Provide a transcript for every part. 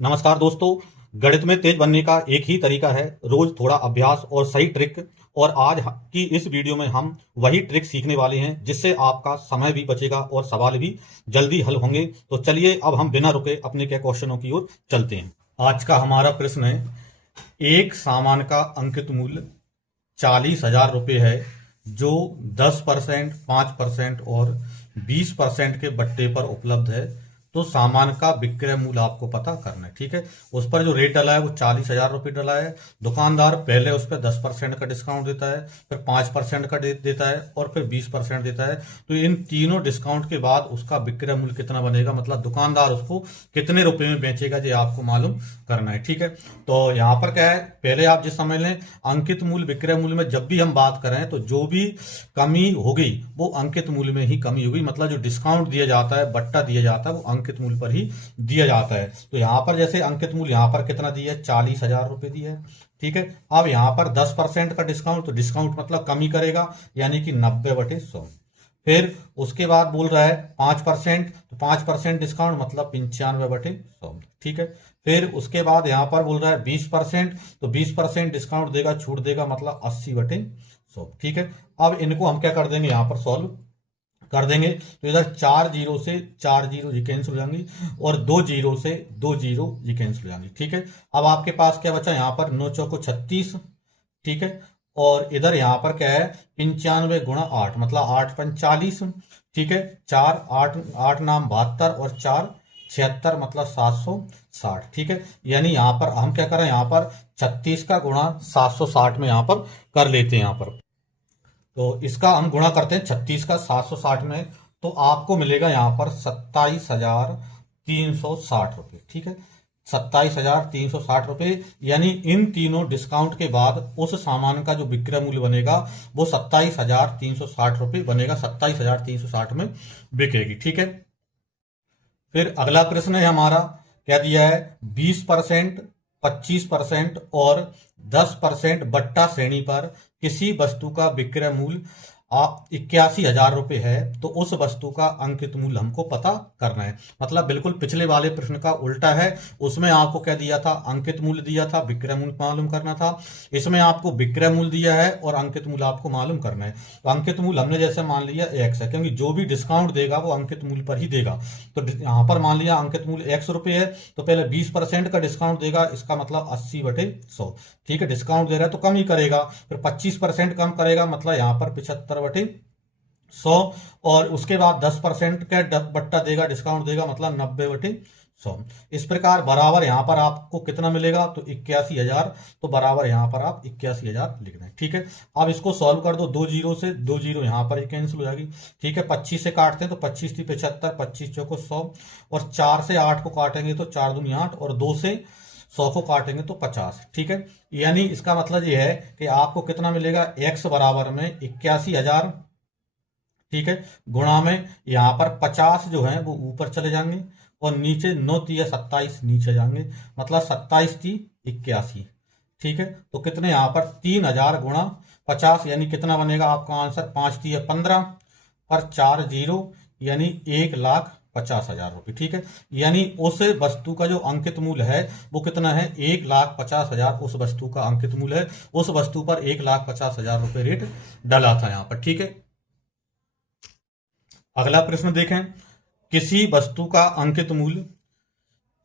नमस्कार दोस्तों। गणित में तेज बनने का एक ही तरीका है, रोज थोड़ा अभ्यास और सही ट्रिक। और आज की इस वीडियो में हम वही ट्रिक सीखने वाले हैं जिससे आपका समय भी बचेगा और सवाल भी जल्दी हल होंगे। तो चलिए अब हम बिना रुके अपने के क्वेश्चनों की ओर चलते हैं। आज का हमारा प्रश्न है, एक सामान का अंकित मूल्य 40,000 रुपये है जो 10%, 5% और 20% के बट्टे पर उपलब्ध है। तो सामान का विक्रय मूल्य आपको पता करना है। ठीक है, उस पर जो रेट डला है वो 40,000 रुपये डला है। दुकानदार पहले उस पर 10% का डिस्काउंट देता है, फिर 5% का देता है और फिर 20% देता है। तो इन तीनों डिस्काउंट के बाद उसका विक्रय मूल्य कितना बनेगा, मतलब दुकानदार उसको कितने रुपए में बेचेगा, ये आपको मालूम करना है। ठीक है, तो यहाँ पर क्या है, पहले आप जिस समझ लें अंकित मूल्य विक्रय मूल्य में जब भी हम बात करें तो जो भी कमी होगी वो अंकित मूल्य में ही कमी होगी। मतलब जो डिस्काउंट दिया जाता है, बट्टा दिया जाता है, वो अंकित मूल्य पर ही दिया जाता है। तो यहाँ पर जैसे अंकित मूल्य यहाँ पर कितना दिया है, 40,000 रुपये दिया है। ठीक है, अब यहाँ पर 10% का डिस्काउंट, तो डिस्काउंट मतलब कमी करेगा, यानी कि 90/100। फिर उसके बाद बोल रहा है 5%, तो 5% डिस्काउंट मतलब 95/100। ठीक है, फिर उसके बाद यहाँ पर बोल रहा है 20%, तो 20% डिस्काउंट देगा, छूट देगा, मतलब 80/100। ठीक है, अब इनको हम क्या कर देंगे, यहाँ पर सॉल्व कर देंगे। तो इधर 4 जीरो से 4 जीरो ये कैंसिल हो जाएंगी और 2 जीरो से 2 जीरो ये कैंसिल हो जाएंगी। ठीक है, अब आपके पास क्या बचा, यहाँ पर 9 चौको 36। ठीक है, और इधर यहाँ पर क्या है, 95 × 8 मतलब 8×45। ठीक है, 4 8 8 नाम 72 और 4 76 मतलब 760। ठीक है, यानी यहाँ पर हम क्या करें, यहाँ पर 36 का गुणा 760 में यहाँ पर कर लेते हैं। यहाँ पर तो इसका हम गुणा करते हैं 36 का 760 में, तो आपको मिलेगा यहाँ पर 27,360 रुपये। ठीक है, 27,360 रुपये, यानी इन तीनों डिस्काउंट के बाद उस सामान का जो विक्रय मूल्य बनेगा वो 27,360 रुपये बनेगा, 27,360 में बिकेगी। ठीक है, फिर अगला प्रश्न है हमारा, क्या दिया है, 20%, 25% और 10% बट्टा श्रेणी पर किसी वस्तु का विक्रय मूल्य 81,000 रुपये है, तो उस वस्तु का अंकित मूल्य हमको पता करना है। मतलब बिल्कुल पिछले वाले प्रश्न का उल्टा है। उसमें आपको क्या दिया था, अंकित मूल्य दिया था, विक्रय मूल्य मालूम करना था। इसमें आपको विक्रय मूल्य दिया है और अंकित मूल्य आपको मालूम करना है। तो अंकित मूल्य हमने जैसे मान लिया एक्स है, क्योंकि जो भी डिस्काउंट देगा वो अंकित मूल्य पर ही देगा। तो यहाँ पर मान लिया अंकित मूल्य ₹X है, तो पहले 20% का डिस्काउंट देगा, इसका मतलब 80/100। ठीक है, डिस्काउंट दे रहा है तो कम ही करेगा। फिर 25% कम करेगा, मतलब यहाँ पर 75/100। और उसके बाद 10% का बट्टा देगा, डिस्काउंट देगा, मतलब 90/100। इस प्रकार बराबर यहाँ पर आपको कितना मिलेगा, तो 81,000। तो बराबर यहाँ पर आप 81,000 लिख दें। ठीक है, अब इसको सॉल्व कर दो, 2 जीरो से 2 जीरो यहाँ पर कैंसिल हो जाएगी। ठीक है, 25 से काटते हैं तो 25 थी 75, 25 चौको 100 और 4 से 8 को काटेंगे तो 4 दूनी 8 और 2 से 100 को काटेंगे तो 50। ठीक है, यानी इसका मतलब ये है कि आपको कितना मिलेगा, एक्स बराबर में 81,000। ठीक है, गुणा में यहाँ पर 50 जो है वो ऊपर चले जाएंगे और नीचे 9 तिया 27 नीचे जाएंगे, मतलब 27 ती 81। ठीक है, तो कितने यहाँ पर 3,000 गुणा 50, यानी कितना बनेगा आपका आंसर, 5 तिया 15 पर 4 जीरो, यानी 1,50,000 रुपये। ठीक है, यानी उस वस्तु का जो अंकित मूल्य है वो कितना है, 1,50,000 उस वस्तु का अंकित मूल्य है। उस वस्तु पर 1,50,000 रुपये रेट डला था यहाँ पर। ठीक है, अगला प्रश्न देखें, किसी वस्तु का अंकित मूल्य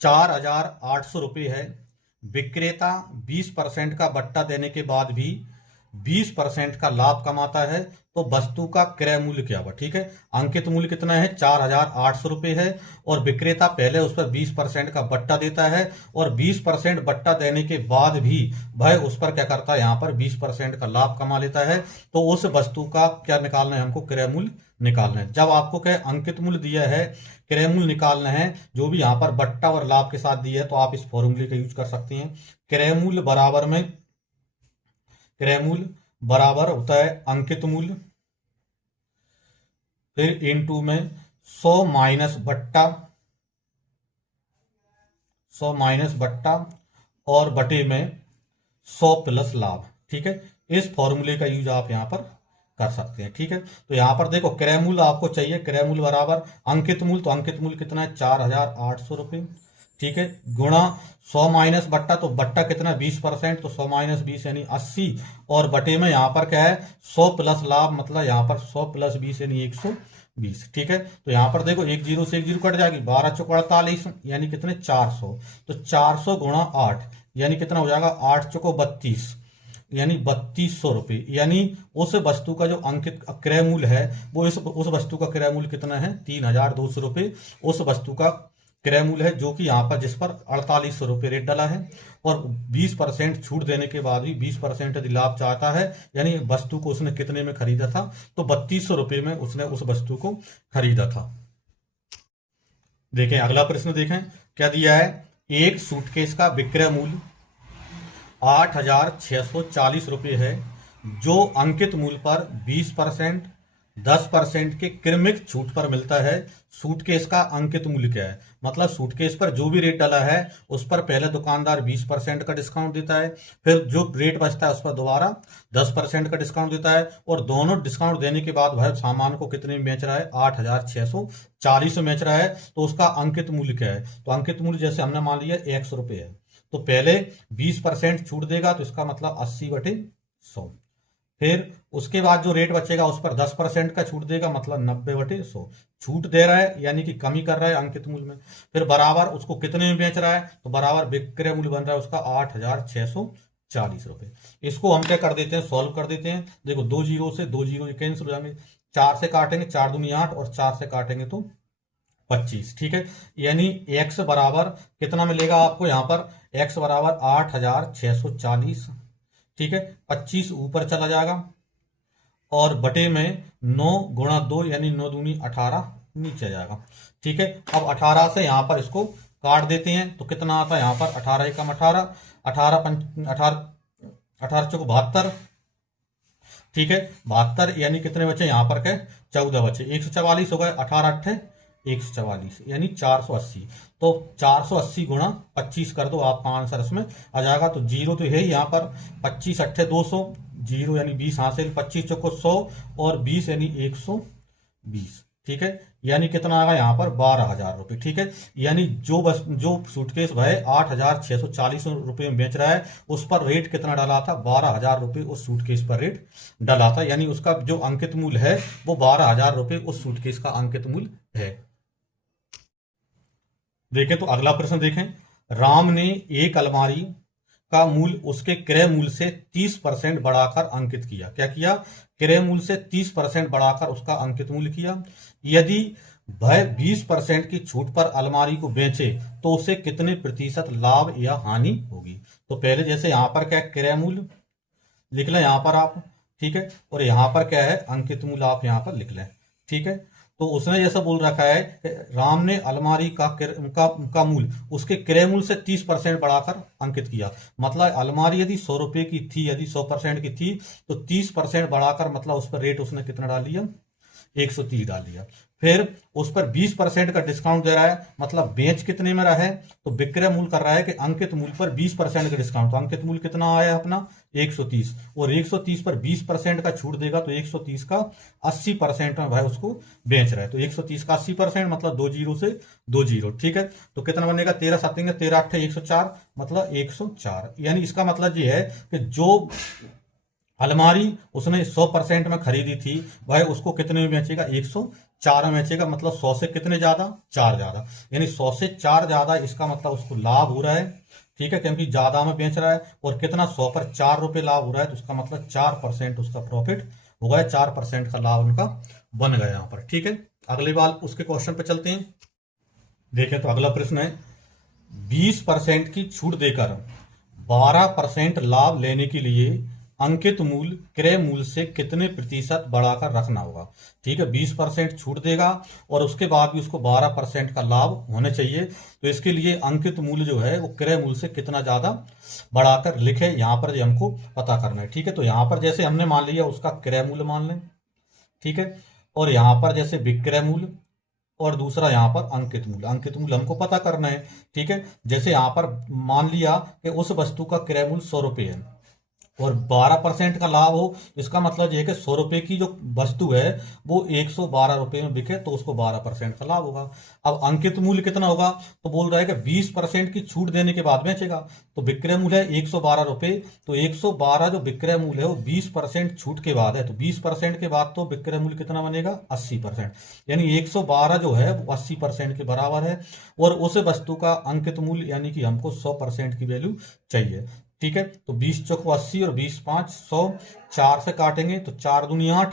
4,800 रुपये है, विक्रेता 20% का बट्टा देने के बाद भी 20% का लाभ कमाता है, तो वस्तु का क्रय मूल्य क्या हुआ। ठीक है, अंकित मूल्य कितना है, 4,800 रुपये है और विक्रेता पहले उस पर 20% का बट्टा देता है और 20% बट्टा देने के बाद भी वह उस पर क्या करता है, यहाँ पर 20% का लाभ कमा लेता है। तो उस वस्तु का क्या निकालना है, हमको क्रय मूल्य निकालना है। जब आपको क्या अंकित मूल्य दिया है, क्रय मूल्य निकालना है, जो भी यहाँ पर बट्टा और लाभ के साथ दिया है, तो आप इस फॉर्मूले का यूज कर सकते हैं। क्रय मूल्य बराबर में, क्रय मूल्य बराबर होता है अंकित मूल्य, फिर इनटू में 100 माइनस बट्टा, 100 माइनस बट्टा और बटे में 100 प्लस लाभ। ठीक है, इस फॉर्मूले का यूज आप यहाँ पर कर सकते हैं। ठीक है, तो यहाँ पर देखो क्रय मूल्य आपको चाहिए, क्रय मूल्य बराबर अंकित मूल्य, तो अंकित मूल्य कितना है, 4,800 रुपये। ठीक है, गुणा 100 माइनस बट्टा, तो बट्टा कितना 20%, तो 100 माइनस 20 यानी 80, और बटे में यहाँ पर क्या है 100 प्लस लाभ, मतलब यहाँ पर 100 प्लस 20 यानी 120। ठीक है, तो यहाँ पर देखो एक जीरो से एक जीरो कट जाएगी, 12 चौक 48 यानी कितने 400, तो 400 गुणा 8 यानी कितना हो जाएगा 8 चौको 32 यानी 3200 रुपये। यानी उस वस्तु का जो अंकित क्रय मूल्य है वो उस वस्तु का क्रय मूल्य कितना है 3200 रुपये। उस वस्तु का क्रय मूल्य है जो कि यहाँ पर जिस पर 4800 रुपये रेट डाला है, और 20% छूट देने के बाद भी 20% यदि लाभ चाहता है, यानी वस्तु को उसने कितने में खरीदा था, तो 3200 रुपये में उसने उस वस्तु को खरीदा था। देखें अगला प्रश्न, देखें क्या दिया है। एक सूटकेस का विक्रय मूल्य 8640 रुपये है, जो अंकित मूल्य पर 20% 10% के क्रमिक छूट पर मिलता है। सूटकेस का अंकित मूल्य क्या है, मतलब सूटकेस पर जो भी रेट डाला है उस पर पहले दुकानदार 20% का डिस्काउंट देता है, फिर जो रेट बचता है उस पर दोबारा 10% का डिस्काउंट देता है, और दोनों डिस्काउंट देने के बाद वह सामान को कितने में बेच रहा है 8640 में बेच रहा है। तो उसका अंकित मूल्य क्या है, तो अंकित मूल्य जैसे हमने मान लिया 100 रुपये है, तो पहले 20% छूट देगा, तो इसका मतलब 80/100। फिर उसके बाद जो रेट बचेगा उस पर 10% का छूट देगा, मतलब 90/100। छूट दे रहा है यानी कि कमी कर रहा है अंकित मूल्य में। फिर बराबर उसको कितने में बेच रहा है, तो बराबर विक्रय मूल्य बन रहा है उसका 8640 रुपये। इसको हम क्या कर देते हैं, सॉल्व कर देते हैं। देखो दो जीरो से दो जीरो कैंसिल हो जाएंगे, 4 से काटेंगे 4 दूनी 8, और 4 से काटेंगे तो 25। ठीक है, यानी x बराबर कितना मिलेगा आपको यहाँ पर, x बराबर 8640। ठीक है, 25 ऊपर चला जाएगा, और बटे में 9 गुणा 2 यानी 9 दूनी 18 नीचे जाएगा। ठीक है, अब 18 से यहाँ पर इसको काट देते हैं, तो कितना आता है यहाँ पर 18 एकम 18, 18 चौक 72। ठीक है, 72 यानी कितने बचे यहाँ पर के 14 बचे, 144 हो गए, 18 अट्ठे 144 यानी 480। तो 480 गुणा 25 कर दो, आपका आंसर इसमें आ जाएगा। तो जीरो तो है ही यहाँ पर, 25 अट्ठे 200, जीरो यानी 20 हासिल, 25 चौको 100, और 20 यानी 120। ठीक है, यानी कितना आएगा यहाँ पर 12,000 रुपये। ठीक है, यानी जो सूटकेस भाई 8640 रुपये में बेच रहा है उस पर रेट कितना डाला था 12,000 रुपये उस सूटकेस पर रेट डाला था, यानी उसका जो अंकित मूल्य है वो 12,000 रुपये उस सूटकेस का अंकित मूल्य है। देखें तो अगला प्रश्न देखें। राम ने एक अलमारी का मूल्य उसके क्रय मूल्य से 30% बढ़ाकर अंकित किया। क्या किया, क्रय मूल्य से 30% बढ़ाकर उसका अंकित मूल्य किया। यदि वह 20% की छूट पर अलमारी को बेचे तो उसे कितने प्रतिशत लाभ या हानि होगी। तो पहले जैसे यहां पर क्या क्रय मूल्य लिख लें यहाँ पर आप, ठीक है, और यहाँ पर क्या है अंकित मूल्य आप यहाँ पर लिख लें। ठीक है, तो उसने जैसा बोल रखा है राम ने अलमारी का मूल्य उसके क्रय मूल्य से 30% बढ़ाकर अंकित किया, मतलब अलमारी यदि 100 रुपए की थी, यदि 100% की थी तो 30% बढ़ाकर मतलब उस पर रेट उसने कितना डाल दिया 130 डाल दिया। फिर उस पर 20% का डिस्काउंट दे रहा है, मतलब बेच कितने में रहा है, तो विक्रय मूल्य कर रहा है कि अंकित मूल्य पर 20% का डिस्काउंट, तो अंकित मूल्य कितना आया अपना 130, और 130 पर 20% का छूट देगा तो 130 का 80% में भाई उसको बेच रहा है। तो 130 का 80% मतलब 2 जीरो से 2 जीरो। ठीक है, तो कितना बनेगा 13 7 13 8 104, मतलब 104। यानी इसका मतलब ये है कि जो अलमारी उसने 100% में खरीदी थी भाई उसको कितने में बेचेगा 104 में बेचेगा, मतलब 100 से कितने ज्यादा 4 ज्यादा, यानी 100 से 4 ज्यादा, इसका मतलब उसको लाभ हो रहा है। ठीक है, क्योंकि ज्यादा में बेच रहा है, और कितना 100 पर 4 रुपए लाभ हो रहा है, तो उसका मतलब 4% उसका प्रॉफिट हो गया, 4% का लाभ उनका बन गया यहाँ पर। ठीक है, अगली बार उसके क्वेश्चन पे चलते हैं। देखें तो अगला प्रश्न है 20% की छूट देकर 12% लाभ लेने के लिए अंकित मूल्य क्रय मूल्य से कितने प्रतिशत बढ़ाकर रखना होगा। ठीक है, 20% छूट देगा और उसके बाद भी उसको 12% का लाभ होना चाहिए, तो इसके लिए अंकित मूल्य जो है वो क्रय मूल्य से कितना ज्यादा बढ़ाकर लिखे, यहाँ पर जो हमको पता करना है। ठीक है, तो यहाँ पर जैसे हमने मान लिया उसका क्रय मूल्य मान लें, ठीक है, और यहाँ पर जैसे विक्रय मूल्य, और दूसरा यहाँ पर अंकित मूल्य हमको पता करना है। ठीक है, जैसे यहाँ पर मान लिया कि उस वस्तु का क्रय मूल्य 100 रुपये है, और 12% का लाभ हो, इसका मतलब यह है कि 100 रुपए की जो वस्तु है वो 112 रुपए में बिके तो उसको 12% का लाभ होगा। अब अंकित मूल्य कितना होगा, तो बोल रहा है कि 20% की छूट देने के बाद बेचेगा, तो विक्रय मूल्य है 112 रुपए, तो 112 जो विक्रय मूल्य है वो 20% छूट के बाद है, तो 20% के बाद तो विक्रय मूल्य कितना बनेगा 80%, यानी 112 जो है वो 80% के बराबर है। और उस वस्तु का अंकित मूल्य यानी कि हमको 100% की वैल्यू चाहिए। ठीक है, तो 20 चौको 80 और 20 5 100, 4 से काटेंगे तो 4 दूनी 8,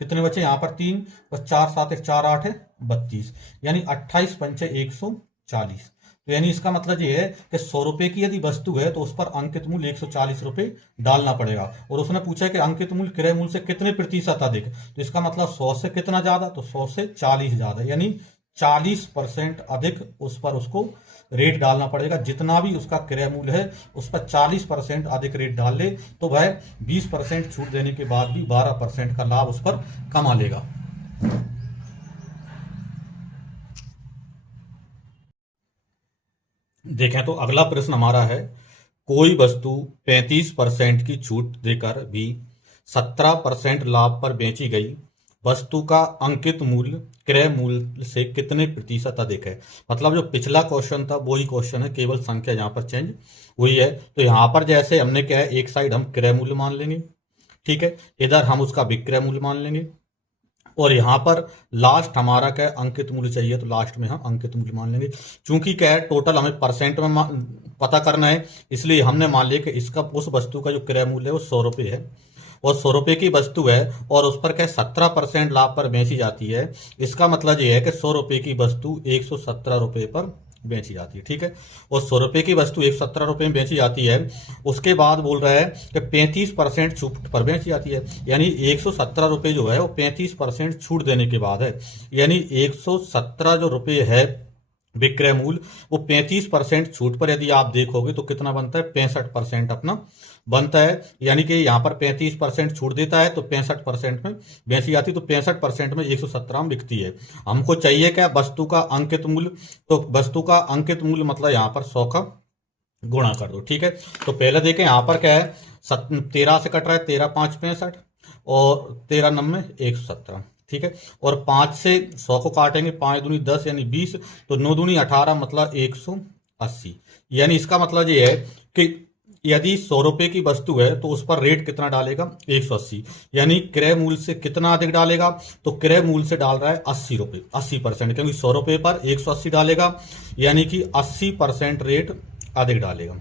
कितने बचे यहाँ पर 3, और 4 7 4 8 है 32, यानी 28 पंचे 140। तो यानी इसका मतलब ये है कि 100 रुपए की यदि वस्तु है तो उस पर अंकित मूल्य 140 रुपए डालना पड़ेगा। और उसने पूछा कि अंकित मूल्य क्रय मूल्य से कितने प्रतिशत अधिक, तो इसका मतलब 100 से कितना ज्यादा, तो 100 से 40 ज्यादा, यानी 40% अधिक उस पर उसको रेट डालना पड़ेगा। जितना भी उसका क्रय मूल्य है उस पर 40% अधिक रेट डाल ले तो वह 20% छूट देने के बाद भी 12% का लाभ उस पर कमा लेगा। देखें तो अगला प्रश्न हमारा है, कोई वस्तु 35% की छूट देकर भी 17% लाभ पर बेची गई, वस्तु का अंकित मूल्य क्रय मूल्य से कितने प्रतिशत अधिक है। मतलब जो पिछला क्वेश्चन था वही क्वेश्चन है, केवल संख्या यहाँ पर चेंज हुई है। तो यहाँ पर जैसे हमने क्या है, एक साइड हम क्रय मूल्य मान लेंगे, ठीक है, इधर हम उसका विक्रय मूल्य मान लेंगे, और यहाँ पर लास्ट हमारा क्या है, अंकित मूल्य चाहिए, तो लास्ट में हम अंकित मूल्य मान लेंगे। चूंकि क्या है, टोटल हमें परसेंट में पता करना है, इसलिए हमने मान लिया कि इसका उस वस्तु का जो क्रय मूल्य है वो 100 रुपये है, और 100 रुपये की वस्तु है और उस पर क्या 17% लाभ पर बेची जाती है। इसका मतलब ये है कि 100 रुपये की वस्तु 117 रुपये पर बेची जाती है। ठीक है, और 100 रुपये की वस्तु 117 रुपये में बेची जाती है। उसके बाद बोल रहा है कि 35% छूट पर बेची जाती है, यानी 117 रुपये जो है वो 35% छूट देने के बाद है, यानी 117 जो रुपये है विक्रय मूल्य वो 35% छूट पर यदि आप देखोगे तो कितना बनता है, 65% अपना बनता है। यानी कि यहाँ पर 35% छूट देता है तो 65% में बेची जाती है, तो 65% में 117 में बिकती है। हमको चाहिए क्या, वस्तु का अंकित मूल्य, तो वस्तु का अंकित मूल्य मतलब यहाँ पर 100 का गुणा कर दो। ठीक है, तो पहले देखें यहाँ पर क्या है, 13 से कट रहा है, 13 5 65 और 13 9 117। ठीक है, और 5 से 100 को काटेंगे, 5 दूनी 10 यानी 20, तो 9 दूनी 18 मतलब 180। यानी इसका मतलब ये है कि यदि 100 रुपए की वस्तु है तो उस पर रेट कितना डालेगा, 180, यानी क्रय मूल्य से कितना अधिक डालेगा, तो क्रय मूल्य से डाल रहा है 80 रुपए, 80%, क्योंकि 100 रुपए पर 180 डालेगा, यानी कि 80% रेट अधिक डालेगा।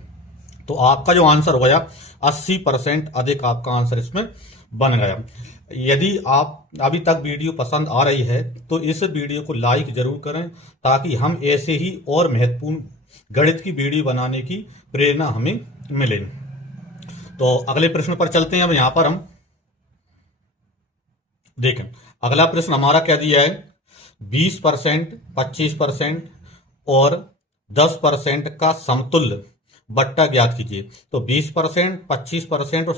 तो आपका जो आंसर हो गया 80% अधिक, आपका आंसर इसमें बन गया। यदि आप अभी तक वीडियो पसंद आ रही है तो इस वीडियो को लाइक जरूर करें, ताकि हम ऐसे ही और महत्वपूर्ण गणित की वीडियो बनाने की प्रेरणा हमें मिले। तो अगले प्रश्न पर चलते हैं। अब यहां पर हम देखें, अगला प्रश्न हमारा क्या दिया है, 20%, 25% और 10% का समतुल्य बट्टा ज्ञात कीजिए। तो 20%, 25% और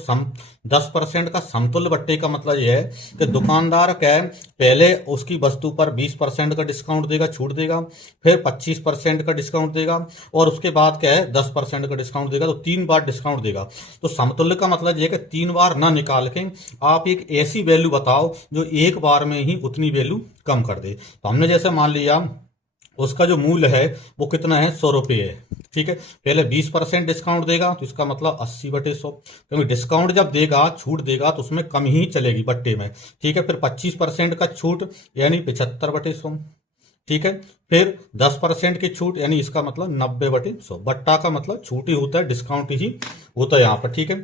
10% का समतुल्य बट्टे का मतलब यह है कि दुकानदार क्या है, पहले उसकी वस्तु पर 20% का डिस्काउंट देगा, छूट देगा, फिर 25% का डिस्काउंट देगा, और उसके बाद क्या है 10% का डिस्काउंट देगा, तो 3 बार डिस्काउंट देगा। तो समतुल्य का मतलब यह है कि 3 बार ना निकाल के आप एक ऐसी वैल्यू बताओ जो एक बार में ही उतनी वैल्यू कम कर दे। तो हमने जैसे मान लिया उसका जो मूल्य है वो कितना है, 100 रुपये है। ठीक है, पहले 20% डिस्काउंट देगा, तो इसका मतलब 80/100, क्योंकि डिस्काउंट जब देगा, छूट देगा, तो उसमें कम ही चलेगी बट्टे में। ठीक है, फिर 25% का छूट यानी 75/100। ठीक है, फिर 10% की छूट यानी इसका मतलब 90/100। बट्टा का मतलब छूट ही होता है, डिस्काउंट ही होता है यहाँ पर। ठीक है,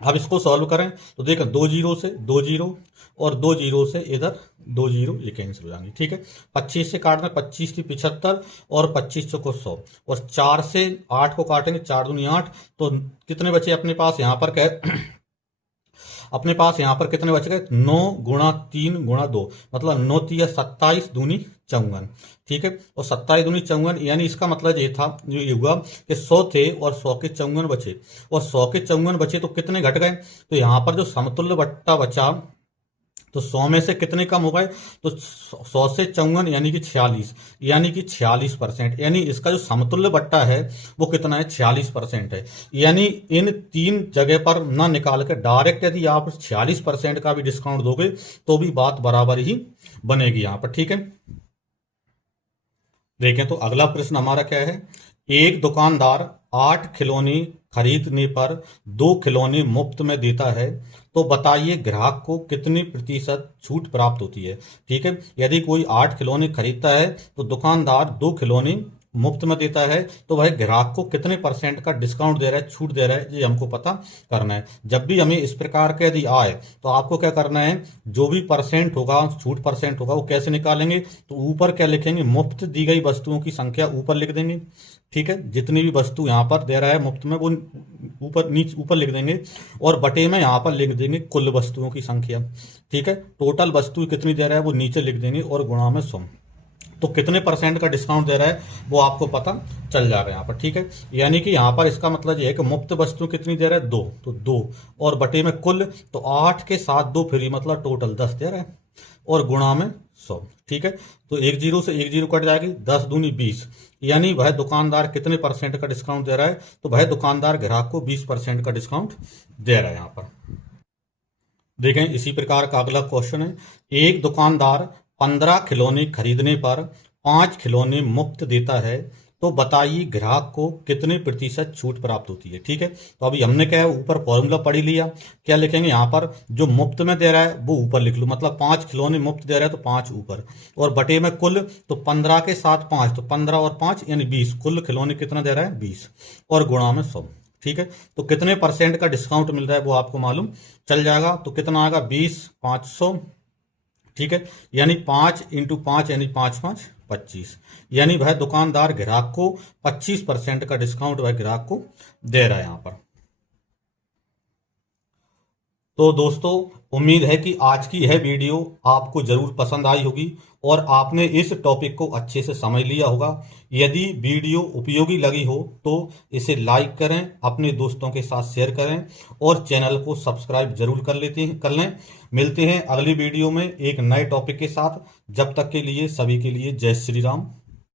अब इसको सॉल्व करें तो देखो 2 जीरो से 2 जीरो और 2 जीरो से इधर 2 जीरो, ये कैंसिल हो जाएंगे। ठीक है, 25 से काटना, 25 थी 75 और 25 चौको 100, और 4 से 8 को काटेंगे, 4 दूनी 8, तो कितने बचे अपने पास यहाँ पर क्या अपने पास यहाँ पर कितने बच गए, 9 गुणा 3 गुणा 2, मतलब 9 3 27 दूनी 54। ठीक है, और 27 दूनी 54, यानी इसका मतलब ये था, ये हुआ कि 100 थे और 100 के 54 बचे, और 100 के 54 बचे तो कितने घट गए, तो यहाँ पर जो समतुल्य बट्टा बचा तो 100 में से कितने कम हो गए? तो 100 से 54 यानी कि 46, यानी कि 46%। यानी इसका जो समतुल्य बट्टा है वो कितना है? 46% है। यानी इन तीन जगह पर ना निकाल कर डायरेक्ट यदि आप 46% का भी डिस्काउंट दोगे तो भी बात बराबर ही बनेगी यहाँ पर। ठीक है, देखें तो अगला प्रश्न हमारा क्या है। एक दुकानदार 8 खिलौने खरीदने पर 2 खिलौने मुफ्त में देता है, तो बताइए ग्राहक को कितनी प्रतिशत छूट प्राप्त होती है। ठीक है, यदि कोई 8 खिलौने खरीदता है तो दुकानदार 2 खिलौने मुफ्त में देता है, तो वह ग्राहक को कितने परसेंट का डिस्काउंट दे रहा है, छूट दे रहा है, ये हमको पता करना है। जब भी हमें इस प्रकार के यदि आए तो आपको क्या करना है, जो भी परसेंट होगा, छूट परसेंट होगा, वो कैसे निकालेंगे? तो ऊपर क्या लिखेंगे? मुफ्त दी गई वस्तुओं की संख्या ऊपर लिख देंगे। ठीक है, जितनी भी वस्तु यहाँ पर दे रहा है मुफ्त में वो ऊपर लिख देंगे, और बटे में यहाँ पर लिख देंगे कुल वस्तुओं की संख्या। ठीक है, टोटल वस्तु कितनी दे रहा है वो नीचे लिख देंगे, और गुणा में 100। तो कितने परसेंट का डिस्काउंट दे रहा है वो आपको पता चल जाएगा यहाँ पर। ठीक है, यानी कि यहाँ पर इसका मतलब ये है कि मुफ्त वस्तु कितनी दे रहा है? 2, तो 2 और बटे में कुल, तो 8 के साथ 2 फ्री, मतलब टोटल 10 दे रहा है, और गुणा में 100। ठीक है, तो एक जीरो से एक जीरो कट जाएगी, 10 दूनी 20, यानी वह दुकानदार कितने परसेंट का डिस्काउंट दे रहा है? तो वह दुकानदार ग्राहक को 20% का डिस्काउंट दे रहा है यहाँ पर। देखें इसी प्रकार का अगला क्वेश्चन है। एक दुकानदार 15 खिलौने खरीदने पर 5 खिलौने मुफ्त देता है, तो बताइए ग्राहक को कितने प्रतिशत छूट प्राप्त होती है। ठीक है, तो अभी हमने क्या है, ऊपर फॉर्मूला पढ़ लिया। क्या लिखेंगे यहाँ पर? जो मुफ्त में दे रहा है वो ऊपर लिख लो, मतलब 5 खिलौने मुफ्त दे रहा है तो 5 ऊपर, और बटे में कुल, तो 15 के साथ 5, तो 15 और 5 यानी 20, कुल खिलौने कितना दे रहा है? 20, और गुणा में 100। ठीक है, तो कितने परसेंट का डिस्काउंट मिल रहा है वो आपको मालूम चल जाएगा। तो कितना आएगा? 20, 500। ठीक है, यानी 5 × 5 यानी 5 5 25, यानी वह दुकानदार ग्राहक को 25% का डिस्काउंट वह ग्राहक को दे रहा है यहाँ पर। तो दोस्तों, उम्मीद है कि आज की यह वीडियो आपको जरूर पसंद आई होगी और आपने इस टॉपिक को अच्छे से समझ लिया होगा। यदि वीडियो उपयोगी लगी हो तो इसे लाइक करें, अपने दोस्तों के साथ शेयर करें, और चैनल को सब्सक्राइब जरूर कर लें। मिलते हैं अगली वीडियो में एक नए टॉपिक के साथ। जब तक के लिए सभी के लिए जय श्री राम।